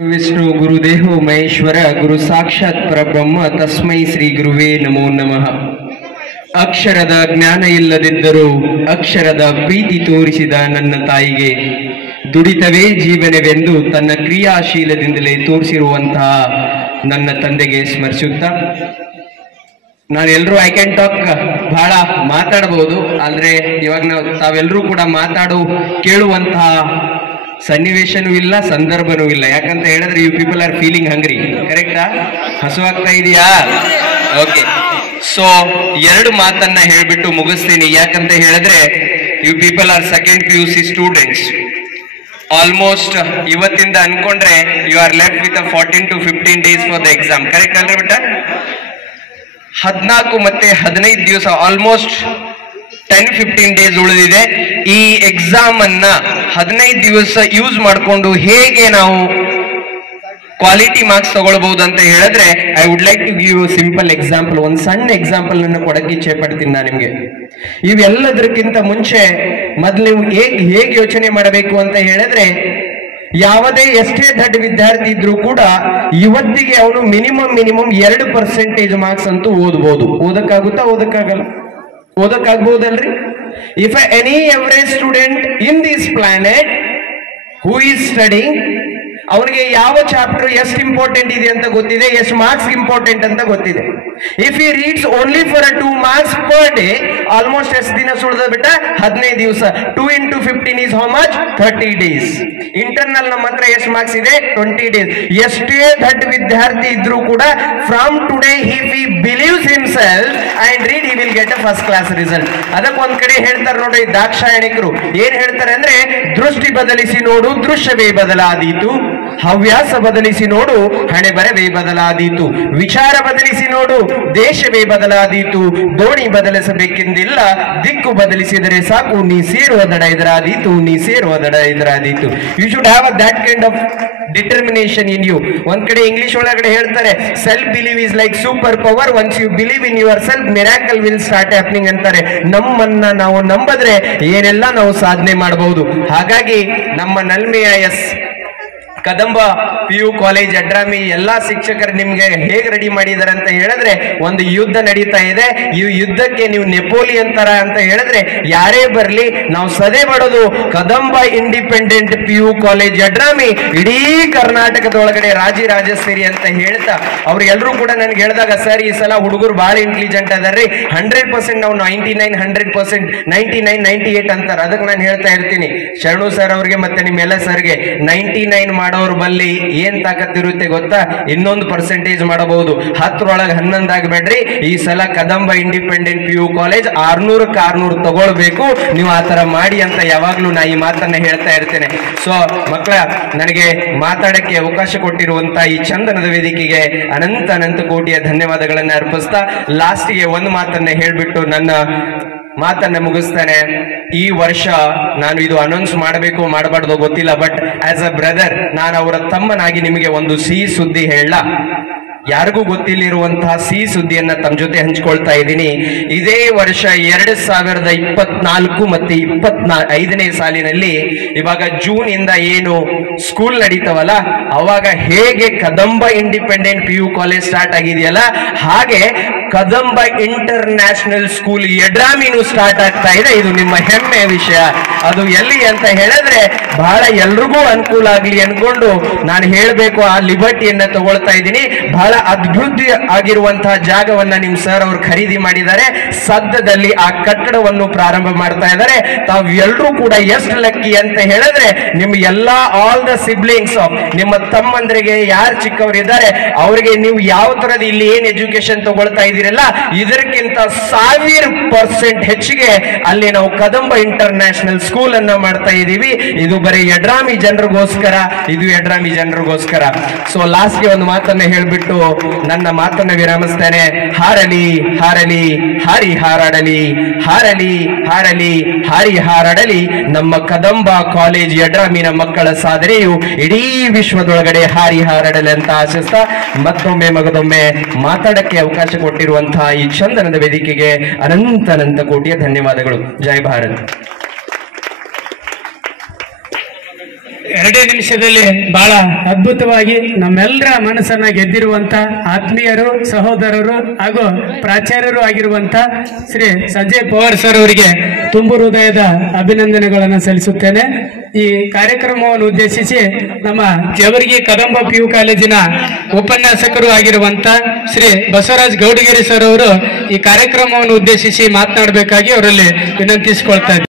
विष्णु गुरुदेहो महेश्वर गुरु साक्षात् परब्रह्म तस्मै श्री गुरुवे नमो नमः। ಅಕ್ಷರದ ಜ್ಞಾನ ಇಲ್ಲದಿದ್ದರೂ ಅಕ್ಷರದ ಪ್ರೀತಿ ತೋರಿಸಿದ ನನ್ನ ತಾಯಿಗೆ ದುಡಿತವೇ ಜೀವನವೆಂದು ತನ್ನ ಕ್ರಿಯಾಶೀಲದಿಂದಲೇ ತೋರಿಸಿರುವಂತಹ ನನ್ನ ತಂದೆಗೆ ಸ್ಮರಿಸುತ್ತಾ ನಾನೆಲ್ಲರೂ ಐ ಕ್ಯಾನ್ ಟಾಕ್ ಬಹಳ ಮಾತಾಡಬಹುದು, ಆದ್ರೆ ಇವಾಗ ತಾವೆಲ್ಲರೂ ಕೂಡ ಮಾತಾಡೋ ಕೇಳುವಂತಹ ಸನ್ನಿವೇಶನೂ ಇಲ್ಲ, ಸಂದರ್ಭನೂ ಇಲ್ಲ. ಯಾಕಂತ ಹೇಳಿದ್ರೆ ಯು ಪೀಪಲ್ ಆರ್ ಫೀಲಿಂಗ್ ಹಂಗ್ರಿ, ಕರೆಕ್ಟಾ? ಹಸುವಾಗ್ತಾ ಇದೆಯಾ? ಓಕೆ, ಸೊ ಎರಡು ಮಾತನ್ನ ಹೇಳ್ಬಿಟ್ಟು ಮುಗಿಸ್ತೀನಿ. ಯಾಕಂತ ಹೇಳಿದ್ರೆ you people are second PUC students. Almost ಇವತ್ತಿಂದ ಅನ್ಕೊಂಡ್ರೆ you are left with 14 to 15 days for the exam, correct ಅಲ್ರಿ ಬಿಟ್ಟ? 14 ಮತ್ತೆ 15 ದಿವಸ, ಆಲ್ಮೋಸ್ಟ್ 10-15 days ಉಳಿದಿದೆ. ಈ ಎಕ್ಸಾಮ್ ಅನ್ನ 15 ದಿವಸ ಯೂಸ್ ಮಾಡಿಕೊಂಡು ಹೇಗೆ ನಾವು ಕ್ವಾಲಿಟಿ ಮಾರ್ಕ್ಸ್ ತಗೊಳ್ಬಹುದು ಅಂತ ಹೇಳಿದ್ರೆ I would like to give simple example. ಒಂದು ಸಣ್ಣ ಎಕ್ಸಾಂಪಲ್ ಅನ್ನು ಕೊಡಕ್ಕೆ ಇಚ್ಛೆ ಪಡ್ತೀನಿ ನಾನು ನಿಮ್ಗೆ. ಇವೆಲ್ಲದಕ್ಕಿಂತ ಮುಂಚೆ ಮೊದಲು ನೀವು ಹೇಗೆ ಯೋಚನೆ ಮಾಡಬೇಕು ಅಂತ ಹೇಳಿದ್ರೆ, ಯಾವುದೇ ಎಷ್ಟೇ ದೊಡ್ಡ ವಿದ್ಯಾರ್ಥಿ ಇದ್ರೂ ಕೂಡ ಇವತ್ತಿಗೆ ಅವನು ಮಿನಿಮಮ್ 2% ಮಾರ್ಕ್ಸ್ ಅಂತೂ ಓದ್ಬೋದು. ಓದಕ್ಕಾಗುತ್ತಾ? ಓದಕ್ಕಾಗಲ್ಲ. ಓದಕ್ಕಾಗ್ಬಹುದಲ್ರಿ? If any average student in this planet who is studying, ಅವನಿಗೆ ಯಾವ ಚಾಪ್ಟರ್ ಎಷ್ಟು ಇಂಪಾರ್ಟೆಂಟ್ ಇದೆ ಅಂತ ಗೊತ್ತಿದೆ, ಎಷ್ಟು ಮಾರ್ಕ್ಸ್ ಇಂಪಾರ್ಟೆಂಟ್ ಅಂತ ಗೊತ್ತಿದೆ. If he reads only for 2 marks per day, almost ಎಷ್ಟು ದಿನ ಸುಳಿದ ಬಿಟ್ಟ? 15 ದಿವಸ. 2 into 15 is how much? 30 days. Internal ನಮ್ಮ ಹತ್ರ ಎಷ್ಟು ಮಾರ್ಕ್ಸ್ ಇದೆ? 20 days. ಎಷ್ಟೇ ದೊಡ್ಡ ವಿದ್ಯಾರ್ಥಿ ಇದ್ರೂ ಕೂಡ from today if he believes himself and read, he will get a first class result. ಅದಕ್ಕೆ ಒಂದ್ ಕಡೆ ಹೇಳ್ತಾರೆ ನೋಡಿ ದಾಕ್ಷಾಯಣಿಕರು, ಏನ್ ಹೇಳ್ತಾರೆ ಅಂದ್ರೆ, ದೃಷ್ಟಿ ಬದಲಿಸಿ ನೋಡು ದೃಶ್ಯವೇ ಬದಲಾದೀತು, ಹವ್ಯಾಸ ಬದಲಿಸಿ ನೋಡು ಹಣೆ ಬರವೇ ಬದಲಾದೀತು, ವಿಚಾರ ಬದಲಿಸಿ ನೋಡು ದೇಶವೇ ಬದಲಾದೀತು, ದೋಣಿ ಬದಲಿಸಬೇಕೆಂದಿಲ್ಲ, ದಿಕ್ಕು ಬದಲಿಸಿದರೆ ಸಾಕು, ನೀ ಸೇರುವ ದಡ ಎದುರಾದೀತು, ನೀ ಸೇರುವ ದಡ ಎದುರಾದೀತು. You should have that kind of determination in you. ಒಂದ್ ಕಡೆ ಇಂಗ್ಲಿಷ್ ಒಳಗಡೆ ಹೇಳ್ತಾರೆ, self believe is like super power, once you believe in yourself miracle will start happening ಅಂತಾರೆ. ನಮ್ಮನ್ನ ನಾವು ನಂಬಿದ್ರೆ ಏನೆಲ್ಲ ನಾವು ಸಾಧನೆ ಮಾಡಬಹುದು. ಹಾಗಾಗಿ ನಮ್ಮ ನಲ್ಮೆಯ ಕದಂಬ PU ಕಾಲೇಜ್ ಅಡ್ರಾಮಿ ಎಲ್ಲಾ ಶಿಕ್ಷಕರು ನಿಮ್ಗೆ ಹೇಗೆ ರೆಡಿ ಮಾಡಿದಾರೆ ಅಂತ ಹೇಳಿದ್ರೆ, ಒಂದು ಯುದ್ಧ ನಡೀತಾ ಇದೆ. ಈ ಯುದ್ಧಕ್ಕೆ ನೀವು ನೆಪೋಲಿಯನ್ ತರ ಅಂತ ಹೇಳಿದ್ರೆ ಯಾರೇ ಬರ್ಲಿ ನಾವು ಸದೆ ಮಾಡೋದು ಕದಂಬ ಇಂಡಿಪೆಂಡೆಂಟ್ PU ಕಾಲೇಜ್ ಅಡ್ರಾಮಿ ಇಡೀ ಕರ್ನಾಟಕದೊಳಗಡೆ ರಾಜೇಶ್ವರಿ ಅಂತ ಹೇಳ್ತಾ ಅವ್ರಿಗೆಲ್ಲರೂ ಕೂಡ ನನ್ಗೆ ಹೇಳಿದಾಗ, ಸರ್ ಈ ಸಲ ಹುಡುಗರು ಬಹಳ ಇಂಟೆಲಿಜೆಂಟ್ ಅದಾರ್ರಿ, 100% ನಾವು 99, 100%, 99, 98 ಅಂತಾರೆ. ಅದಕ್ಕೆ ನಾನು ಹೇಳ್ತಾ ಇರ್ತೀನಿ ಶರಣು ಸರ್ ಅವ್ರಿಗೆ ಮತ್ತೆ ನಿಮ್ಮೆಲ್ಲ ಸರ್ಗೆ, 99 ಮಾಡೋರು ಬಲ್ಲಿ ಏನ್ ತಾಕತ್ತಿರುತ್ತೆ ಗೊತ್ತಾ? ಇನ್ನೊಂದು ಪರ್ಸೆಂಟೇಜ್ ಮಾಡಬಹುದು. 10ರೊಳಗೆ 11 ಆಗ್ಬೇಡ್ರಿ. ಈ ಸಲ ಕದಂಬ ಇಂಡಿಪೆಂಡೆಂಟ್ PU ಕಾಲೇಜ್ 600ಕ್ಕೆ 600 ತಗೊಳ್ಬೇಕು, ನೀವು ಆತರ ಮಾಡಿ ಅಂತ ಯಾವಾಗ್ಲೂ ನಾ ಈ ಮಾತನ್ನ ಹೇಳ್ತಾ ಇರ್ತೇನೆ. ಸೊ ಮಕ್ಕಳ, ನನಗೆ ಮಾತಾಡಕ್ಕೆ ಅವಕಾಶ ಕೊಟ್ಟಿರುವಂತ ಈ ಚಂದನದ ವೇದಿಕೆಗೆ ಅನಂತ ಕೋಟಿಯ ಧನ್ಯವಾದಗಳನ್ನ ಅರ್ಪಿಸ್ತಾ ಲಾಸ್ಟ್ಗೆ ಒಂದು ಮಾತನ್ನ ಹೇಳ್ಬಿಟ್ಟು ನನ್ನ ಮಾತನ್ನ ಮುಗಿಸ್ತಾನೆ. ಈ ವರ್ಷ ನಾನು ಇದು ಅನೌನ್ಸ್ ಮಾಡಬೇಕು ಮಾಡಬಾರ್ದು ಗೊತ್ತಿಲ್ಲ, ಬಟ್ ಆಸ್ ಅ ಬ್ರದರ್ ನಾನು ಅವರ ತಮ್ಮನಾಗಿ ನಿಮಗೆ ಒಂದು ಸಿಹಿ ಸುದ್ದಿ ಹೇಳ, ಯಾರಿಗೂ ಗೊತ್ತಿಲ್ಲಿರುವಂತಹ ಸಿಹಿ ಸುದ್ದಿಯನ್ನ ತಮ್ಮ ಜೊತೆ ಹಂಚ್ಕೊಳ್ತಾ ಇದ್ದೀನಿ. ಇದೇ ವರ್ಷ 2024 ಮತ್ತೆ 25ನೇ ಸಾಲಿನಲ್ಲಿ ಇವಾಗ ಜೂನ್ ಇಂದ ಏನು ಸ್ಕೂಲ್ ನಡೀತಾವಲ್ಲ, ಅವಾಗ ಹೇಗೆ Kadamba independent PU college start ಆಗಿದೆಯಲ್ಲ, ಹಾಗೆ ಕದಂಬ ಇಂಟರ್ನ್ಯಾಷನಲ್ ಸ್ಕೂಲ್ ಯಡ್ರಾಮಿನೂ ಸ್ಟಾರ್ಟ್ ಆಗ್ತಾ ಇದೆ. ಇದು ನಿಮ್ಮ ಹೆಮ್ಮೆಯ ವಿಷಯ. ಅದು ಎಲ್ಲಿ ಅಂತ ಹೇಳಿದ್ರೆ ಬಹಳ ಎಲ್ರಿಗೂ ಅನುಕೂಲ ಆಗ್ಲಿ ಅನ್ಕೊಂಡು ನಾನು ಹೇಳ್ಬೇಕು, ಆ ಲಿಬರ್ಟಿಯನ್ನ ತಗೊಳ್ತಾ ಇದ್ದೀನಿ. ಬಹಳ ಅದ್ಭುತ ಆಗಿರುವಂತಹ ಜಾಗವನ್ನ ನಿಮ್ ಸರ್ ಅವರು ಖರೀದಿ ಮಾಡಿದ್ದಾರೆ. ಸದ್ಯದಲ್ಲಿ ಆ ಕಟ್ಟಡವನ್ನು ಪ್ರಾರಂಭ ಮಾಡ್ತಾ ಇದ್ದಾರೆ. ತಾವೆಲ್ಲರೂ ಕೂಡ ಎಷ್ಟು ಲಕ್ಕಿ ಅಂತ ಹೇಳಿದ್ರೆ, ನಿಮ್ ಎಲ್ಲಾ ಆಲ್ ದ ಸಿಬ್ಲಿಂಗ್ಸ್ ಆಫ್ ನಿಮ್ಮ ತಮ್ಮಂದ್ರಿಗೆ ಯಾರು ಚಿಕ್ಕವರಿದ್ದಾರೆ ಅವರಿಗೆ ನೀವು ಯಾವ ತರದ ಇಲ್ಲಿ ಏನ್ ಎಜುಕೇಶನ್ ತಗೊಳ್ತಾ ಇದ್ದೀರಲ್ಲ, ಇದಕ್ಕಿಂತ 1000% ಹೆಚ್ಚಿಗೆ ಅಲ್ಲಿ ನಾವು ಕದಂಬ ಇಂಟರ್ನ್ಯಾಷನಲ್ ಸ್ಕೂಲ್ ಅನ್ನ ಮಾಡ್ತಾ ಇದ್ದೀವಿ. ಇದು ಬರೀ ಯಡ್ರಾಮಿ ಜನರಿಗೋಸ್ಕರ, ಇದು ಯಡ್ರಾಮಿ ಜನರಿಗೋಸ್ಕರ. ಸೊ ಲಾಸ್ಟ್ಗೆ ಒಂದು ಮಾತನ್ನ ಹೇಳ್ಬಿಟ್ಟು ನನ್ನ ಮಾತನ್ನ ವಿರಾಮಿಸ್ತೇನೆ. ಹಾರಲಿ ಹಾರಲಿ ಹಾರಿ ಹಾರಾಡಲಿ, ಹಾರಲಿ ಹಾರಲಿ ಹಾರಿ ಹಾರಾಡಲಿ, ನಮ್ಮ ಕದಂಬ ಕಾಲೇಜ್ ಯಡ್ರಾಮಿನ ಮಕ್ಕಳ ಸಾಧನೆಯು ಇಡೀ ವಿಶ್ವದೊಳಗಡೆ ಹಾರಿ ಹಾರಾಡಲಿ ಅಂತ ಆಶಿಸ್ತಾ ಮತ್ತೊಮ್ಮೆ ಮಾತಾಡಕ್ಕೆ ಅವಕಾಶ ಕೊಟ್ಟಿರುವಂತಹ ಈ ಚಂದನದ ವೇದಿಕೆಗೆ ಅನಂತ ಕೋಟಿಯ ಧನ್ಯವಾದಗಳು. ಜೈ ಭಾರತ್. 2 ನಿಮಿಷದಲ್ಲಿ ಬಹಳ ಅದ್ಭುತವಾಗಿ ನಮ್ಮೆಲ್ಲರ ಮನಸ್ಸನ್ನ ಗೆದ್ದಿರುವಂತ ಆತ್ಮೀಯರು, ಸಹೋದರರು ಹಾಗೂ ಪ್ರಾಚಾರ್ಯರು ಆಗಿರುವಂತ ಶ್ರೀ ಸಂಜಯ್ ಪವಾರ್ ಸರ್ ಅವರಿಗೆ ತುಂಬು ಹೃದಯದ ಅಭಿನಂದನೆಗಳನ್ನು ಸಲ್ಲಿಸುತ್ತೇನೆ. ಈ ಕಾರ್ಯಕ್ರಮವನ್ನು ಉದ್ದೇಶಿಸಿ ನಮ್ಮ ಜವರ್ಗಿ ಕದಂಬ PU ಕಾಲೇಜಿನ ಉಪನ್ಯಾಸಕರು ಆಗಿರುವಂತ ಶ್ರೀ ಬಸವರಾಜ್ ಗೌಡಗೇರಿ ಸರ್ ಅವರು ಈ ಕಾರ್ಯಕ್ರಮವನ್ನು ಉದ್ದೇಶಿಸಿ ಮಾತನಾಡಬೇಕಾಗಿ ಅವರಲ್ಲಿ ವಿನಂತಿಸಿಕೊಳ್ತಾ ಇದ್ದಾರೆ.